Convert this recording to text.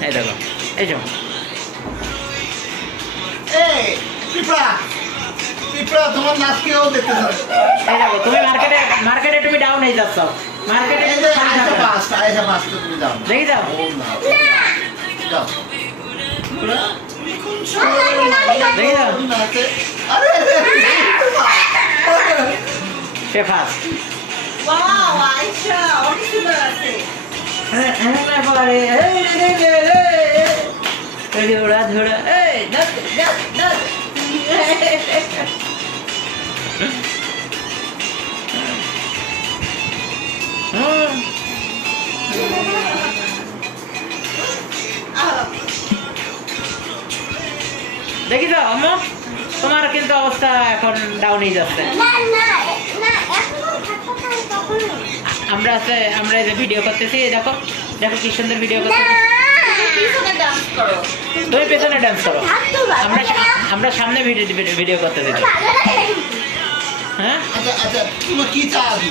এই দেখো এই যে তোমার নাচ কেউ দেখতে চায় এই দেখো তুমি মার্কেটে তুমি ডাউন হয়ে যাচ্ছ মার্কেটে তুমি যাও দেখি যাও যাও দেখি যাও সে ফার্স্ট ধরা ধরা এই নাচ নাচ নাচ দেখি তো আম্মু তোমার কিন্তু অবস্থা এখন ডাউন হয়ে যাচ্ছে আমরা এই যে ভিডিও করতেছি দেখো দেখো কি সুন্দর ভিডিও করতেছি তুমি পেছনে ডান্স করো আমরা সামনে ভিডিও করতেছি হ্যাঁ আচ্ছা আচ্ছা তুমি কি চাও